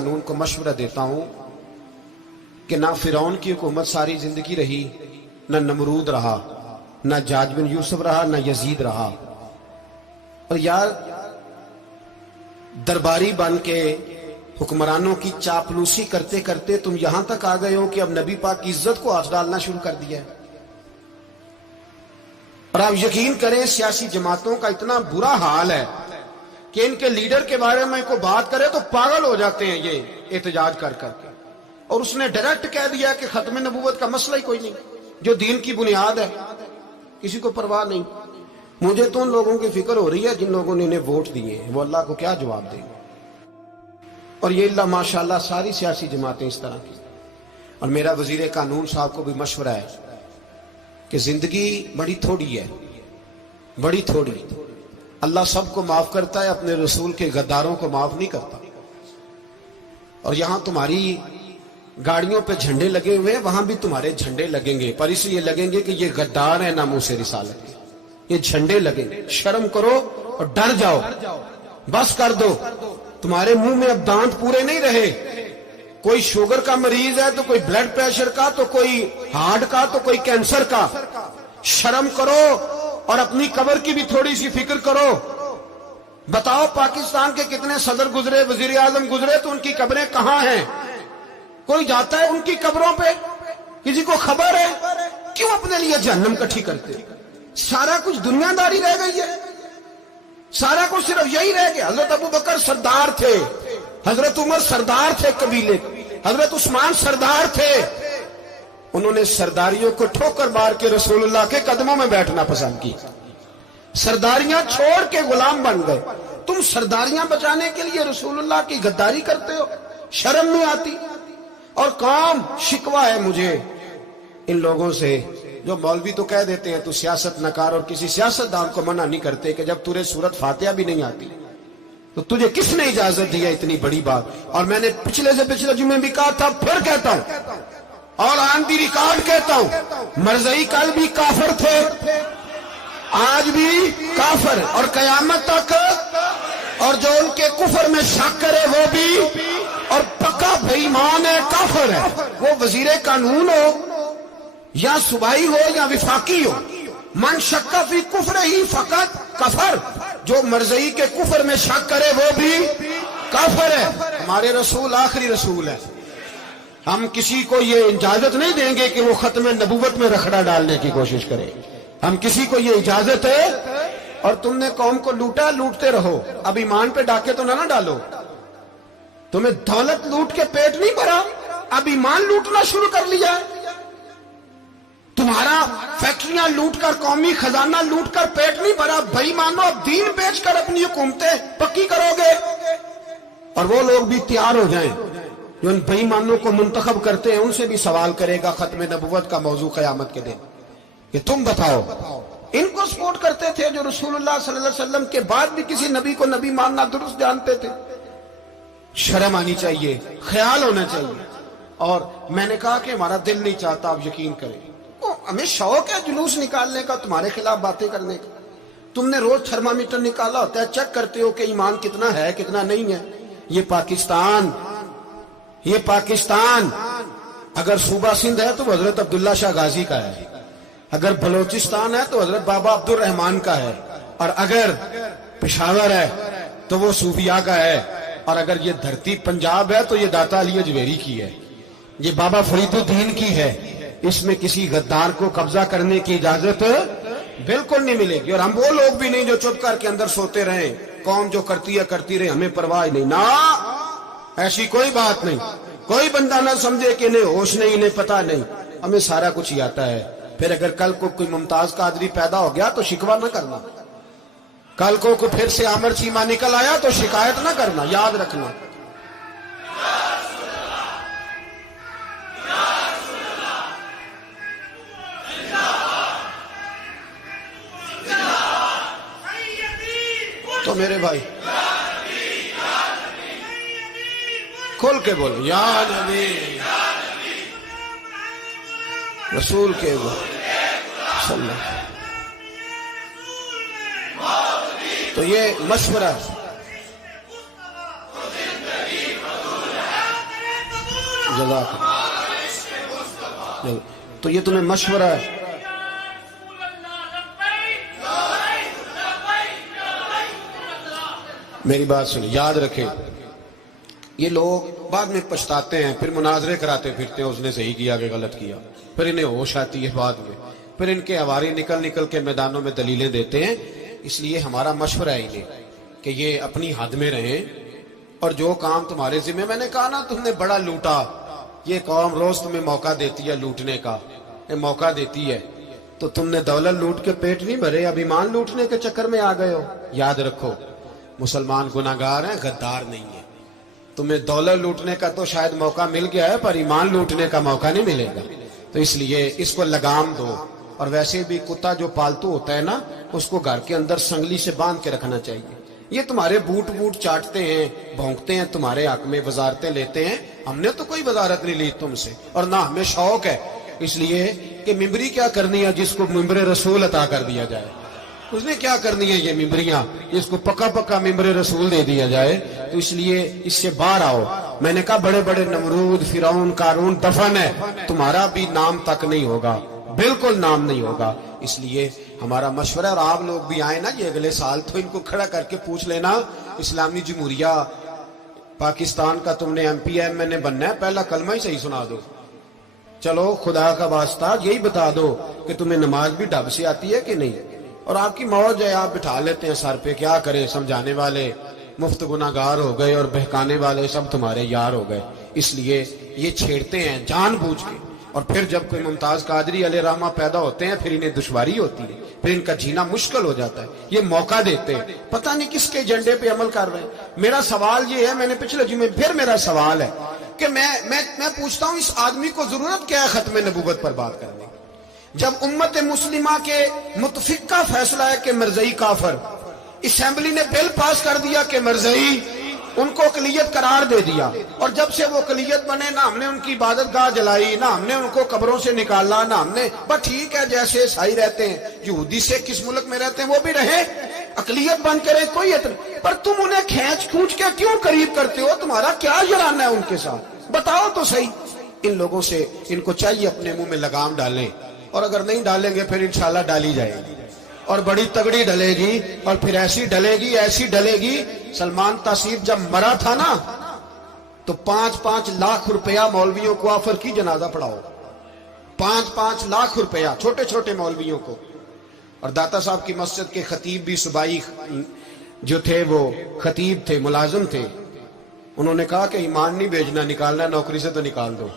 कानून को मशवरा देता हूं कि ना फिरौन की हुकूमत सारी जिंदगी रही, ना नमरूद रहा, ना जाज बिन यूसुफ रहा, ना यजीद रहा। और यार दरबारी बन के हुक्मरानों की चापलूसी करते करते तुम यहां तक आ गए हो कि अब नबी पाक की इज्जत को हाथ डालना शुरू कर दिया है। और आप यकीन करें सियासी जमातों का इतना बुरा हाल है कि इनके लीडर के बारे में कोई बात करे तो पागल हो जाते हैं ये एहतजाज कर करके। और उसने डायरेक्ट कह दिया कि खत्म नबूवत का मसला ही कोई नहीं, जो दीन की बुनियाद है, किसी को परवाह नहीं। मुझे तो उन लोगों की फिक्र हो रही है जिन लोगों ने इन्हें वोट दिए हैं, वो अल्लाह को क्या जवाब देंगे। और ये अल्लाह माशाल्लाह सारी सियासी जमातें इस तरह की। और मेरा वजीर कानून साहब को भी मशवरा है कि जिंदगी बड़ी थोड़ी है, बड़ी थोड़ी। अल्लाह सबको माफ करता है, अपने रसूल के गद्दारों को माफ नहीं करता। और यहां तुम्हारी गाड़ियों पे झंडे लगे हुए हैं, वहां भी तुम्हारे झंडे लगेंगे, पर इसलिए लगेंगे कि ये गद्दार है नामूसे रिसालत के। ये झंडे लगेंगे। शर्म करो और डर जाओ, बस कर दो। तुम्हारे मुंह में अब दांत पूरे नहीं रहे। कोई शुगर का मरीज है तो कोई ब्लड प्रेशर का, तो कोई हार्ट का, तो कोई कैंसर का। शर्म करो और अपनी कब्र की भी थोड़ी सी फिक्र करो। बताओ पाकिस्तान के कितने सदर गुजरे, वजीर आजम गुजरे, तो उनकी कब्रें कहां हैं? कोई जाता है उनकी कब्रों पे? किसी को खबर है? क्यों अपने लिए जहन्नम इकट्ठी करते? सारा कुछ दुनियादारी रह गई है, सारा कुछ सिर्फ यही रह गया। हजरत अबू बकर सरदार थे, हजरत उमर सरदार थे कबीले, हजरत उस्मान सरदार थे। उन्होंने सरदारियों को ठोकर मार के रसूलुल्लाह के कदमों में बैठना पसंद की। सरदारियां छोड़ के गुलाम बन गए। तुम सरदारियां बचाने के लिए रसूलुल्लाह की गद्दारी करते हो, शर्म नहीं आती? और काम शिकवा है मुझे इन लोगों से जो मौलवी तो कह देते हैं तू सियासत न कर, और किसी सियासतदान को मना नहीं करते कि जब तुझे सूरत फातिहा भी नहीं आती तो तुझे किसने इजाजत दी है इतनी बड़ी बात। और मैंने पिछले से पिछले जुम्मे भी कहा था, फिर कहता हूं और ऑन दी रिकॉर्ड कहता हूं, मरज़ई कल भी काफिर थे, आज भी काफिर और कयामत तक। और जो उनके कुफर में शक करे वो भी, और पक्का बेईमान है, काफिर है। वो वजीर कानून हो या सूबाई हो या विफाकी हो, मन शक्का फी कुफर ही फकत कफर। जो मरज़ई के कुफर में शक करे वो भी काफिर है। हमारे रसूल आखिरी रसूल है। हम किसी को ये इजाजत नहीं देंगे कि वो खत्म नबूवत में रखड़ा डालने की कोशिश करे। हम किसी को ये इजाजत है। और तुमने कौम को लूटा, लूटते रहो, अब ईमान पे डाके तो ना डालो। तुम्हें दौलत लूट के पेट नहीं भरा, अब ईमान लूटना शुरू कर लिया। तुम्हारा फैक्ट्रियां लूटकर, कौमी खजाना लूटकर पेट नहीं भरा। बेईमानों, अब दीन बेचकर अपनी हुकूमतें पक्की करोगे। और वो लोग भी तैयार हो जाएं जो इन बेईमानों को मुंतखब करते हैं, उनसे भी सवाल करेगा खत्म नबूवत का मौजू क़यामत के दिन कि तुम बताओ। इनको सपोर्ट करते थे जो रसूलुल्लाह सल्लल्लाहु अलैहि वसल्लम के बाद भी किसी नबी को नबी मानना दुरुस्त जानते थे। शर्म आनी चाहिए, ख्याल होना चाहिए। और मैंने कहा कि हमारा दिल नहीं चाहता, आप यकीन करें, हमें शौक है जुलूस निकालने का, तुम्हारे खिलाफ बातें करने का। तुमने रोज थर्मामीटर निकाला होता है, चेक करते हो कि ईमान कितना है कितना नहीं है। ये पाकिस्तान अगर सूबा सिंध है तो हजरत अब्दुल्ला शाह गाजी का है, अगर बलोचिस्तान है तो हजरत बाबा अब्दुल रहमान का है, और अगर पेशावर है तो वो सूफिया का है, और अगर ये धरती पंजाब है तो ये दाता अली अजमेरी की है, ये बाबा फरीदुद्दीन की है। इसमें किसी गद्दार को कब्जा करने की इजाजत बिल्कुल नहीं मिलेगी। और हम वो लोग भी नहीं जो चुप करके अंदर सोते रहे, कौम जो करती है करती रहे, हमें परवाह नहीं ना, ऐसी कोई बात नहीं। कोई बंदा ना समझे कि इन्हें होश नहीं, इन्हें पता नहीं, हमें सारा कुछ ही आता है। फिर अगर कल को कोई मुमताज कादरी पैदा हो गया तो शिकवा ना करना, कल को कोई फिर से आमर चीमा निकल आया तो शिकायत ना करना, याद रखना। तो मेरे भाई खोल के बोलो, या नबी रसूल के तो ये मशवरा जज़ाक। तो ये तुम्हें मशवरा है। मेरी बात सुनिए, याद रखें, ये लोग बाद में पछताते हैं, फिर मुनाजरे कराते फिरते हैं, उसने सही किया कि गलत किया, फिर इन्हें होश आती है बाद में, फिर इनके हवारी निकल निकल के मैदानों में दलीलें देते हैं। इसलिए हमारा मशवरा है इन्हें कि ये अपनी हद में रहें और जो काम तुम्हारे जिम्मे, मैंने कहा ना तुमने बड़ा लूटा, ये कौम रोज तुम्हें मौका देती है लूटने का, ये मौका देती है, तो तुमने दौलत लूट के पेट नहीं भरे, अब ईमान लूटने के चक्कर में आ गए हो। याद रखो, मुसलमान गुनाहगार हैं, गद्दार नहीं है। तुम्हें दौलत लूटने का तो शायद मौका मिल गया है, पर ईमान लूटने का मौका नहीं मिलेगा। तो इसलिए इसको लगाम दो। और वैसे भी कुत्ता जो पालतू होता है ना, उसको घर के अंदर संगली से बांध के रखना चाहिए। ये तुम्हारे बूट बूट चाटते हैं, भौंकते हैं, तुम्हारे हक में वजारतें लेते हैं। हमने तो कोई वजारत नहीं ली तुमसे, और ना हमें शौक है इसलिए कि मिंबरी क्या करनी है जिसको मिंबर रसूल अता कर दिया जाए। उसने क्या करनी है ये मिंबरियां, इसको पक्का पक्का मिंबर रसूल दे दिया जाए। तो इसलिए इससे बाहर आओ। मैंने कहा बड़े बड़े नमरूद, फिरौन, कारून दफन है, तुम्हारा भी नाम तक नहीं होगा, बिल्कुल नाम नहीं होगा। इसलिए हमारा मशवरा, और आप लोग भी आए ना ये अगले साल, तो इनको खड़ा करके पूछ लेना, इस्लामी जमहूरिया पाकिस्तान का तुमने MPM में बनना है, पहला कलमा ही सही सुना दो। चलो खुदा का वास्ता यही बता दो कि तुम्हें नमाज भी ढब से आती है कि नहीं। और आपकी मौज है, आप बिठा लेते हैं सर पे, क्या करे, समझाने वाले मुफ्त गुनाहगार हो गए और बहकाने वाले सब तुम्हारे यार हो गए। इसलिए ये छेड़ते हैं जानबूझ के। और फिर जब कोई मुमताज कादरी अलैहि रहमा पैदा होते हैं, फिर इन्हें दुश्वारी होती है, फिर इनका जीना मुश्किल हो जाता है। ये मौका देते हैं, पता नहीं किसके एजेंडे पे अमल कर रहे हैं। मेरा सवाल ये है, मैंने पिछले जुमे फिर मेरा सवाल है कि मैं पूछता हूं, इस आदमी को जरूरत क्या है खत्म नबूवत पर बात करने की, जब उम्मत मुस्लिमा के मुतफिक का फैसला है कि मरज़ई काफर, असेंबली ने बिल पास कर दिया कि मरज़ई, उनको अक़लियत करार दे दिया। और जब से वो अक़लियत बने, ना हमने उनकी इबादत गाह जलाई, ना हमने उनको कब्रों से निकाला, ना हमने, बस ठीक है जैसे ईसाई रहते हैं, यहूदी से किस मुल्क में रहते हैं वो भी रहे, अक़लियत बन के रहे, कोई पर तुम उन्हें खींच खूंच के क्यों करीब करते हो? तुम्हारा क्या जराना है उनके साथ, बताओ तो सही। इन लोगों से इनको चाहिए अपने मुंह में लगाम डालें, और अगर नहीं डालेंगे फिर इंशाल्लाह डाली जाएगी, और बड़ी तगड़ी डलेगी, और फिर ऐसी डलेगी, ऐसी डलेगी। सलमान तासीर जब मरा था ना, तो 5-5 लाख रुपया मौलवियों को ऑफर की जनाजा पढ़ाओ, 5-5 लाख रुपया छोटे छोटे मौलवियों को। और दाता साहब की मस्जिद के खतीब भी सुबाई जो थे, वो खतीब थे, मुलाजिम थे, उन्होंने कहा कि ईमान नहीं बेचना, निकालना नौकरी से तो निकाल दो।